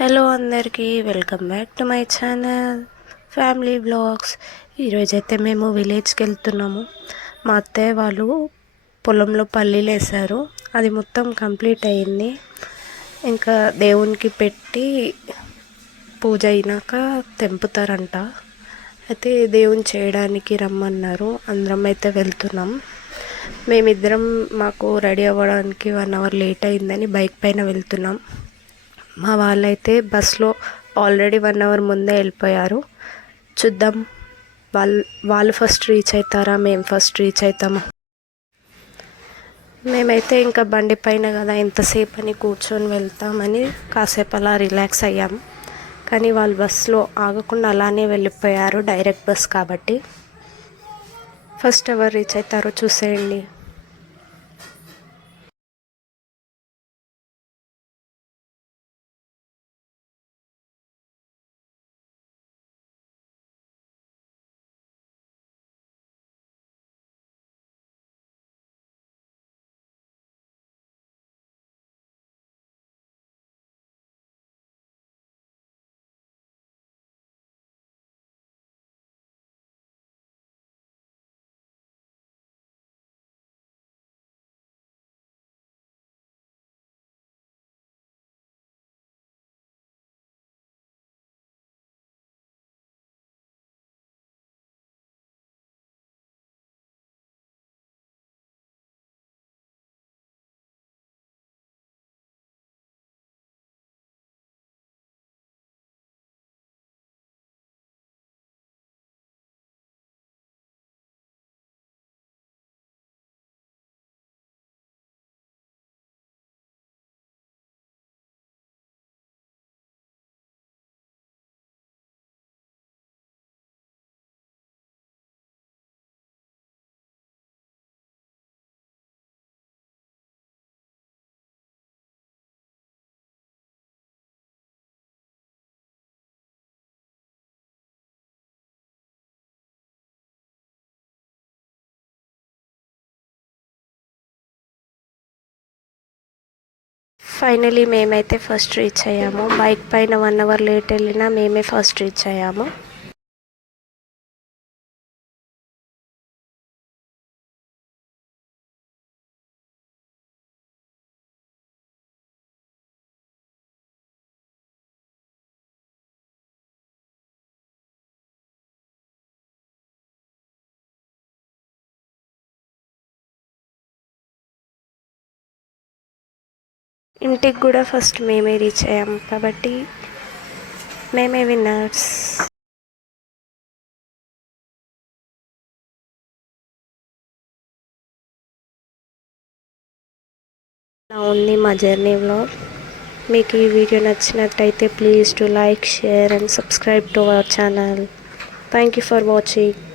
హలో అందరికీ welcome back to my channel family blogs. ఈరోజైతే మేము విలేజ్కి వెళ్తున్నాము. మా అత్తయ్య వాళ్ళు పొలంలో పల్లీలు వేశారు. అది మొత్తం కంప్లీట్ అయింది. ఇంకా దేవునికి పెట్టి పూజ అయినాక తెంపుతారంట. అయితే దేవుని చేయడానికి రమ్మన్నారు. అందరం అయితే వెళ్తున్నాం. మేమిద్దరం మాకు రెడీ అవ్వడానికి 1 అవర్ లేట్ అయిందని బైక్ పైన వెళ్తున్నాం. మా వాళ్ళైతే బస్లో ఆల్రెడీ 1 అవర్ ముందే వెళ్ళిపోయారు. చూద్దాం వాళ్ళు ఫస్ట్ రీచ్ అవుతారా, మేము ఫస్ట్ రీచ్ అవుతామా. మేమైతే ఇంకా బండి పైన కదా ఎంతసేపు అని కూర్చొని వెళ్తామని కాసేపు అలా రిలాక్స్ అయ్యాము. కానీ వాళ్ళు బస్సులో ఆగకుండా అలానే వెళ్ళిపోయారు, డైరెక్ట్ బస్ కాబట్టి. ఫస్ట్ ఎవరు రీచ్ అవుతారో చూసేయండి. ఫైనలీ మేమైతే ఫస్ట్ రీచ్ అయ్యాము. బైక్ పైన 1 అవర్ లేట్ వెళ్ళినా మేమే ఫస్ట్ రీచ్ అయ్యాము. ఇంటికి కూడా ఫస్ట్ మేమే రీచ్ అయ్యాము కాబట్టి మేమే విన్నర్స్. ఇలా ఉంది మా జర్నీ వ్లాగ్. మీకు ఈ వీడియో నచ్చినట్టయితే please to like, share and subscribe to our channel. Thank you for watching.